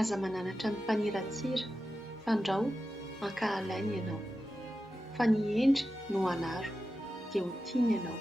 Aza mananatra ny mpaniratsira, fandrao, maka alaina ianao. Fa ny endry no anaro dia ho tiany ianao.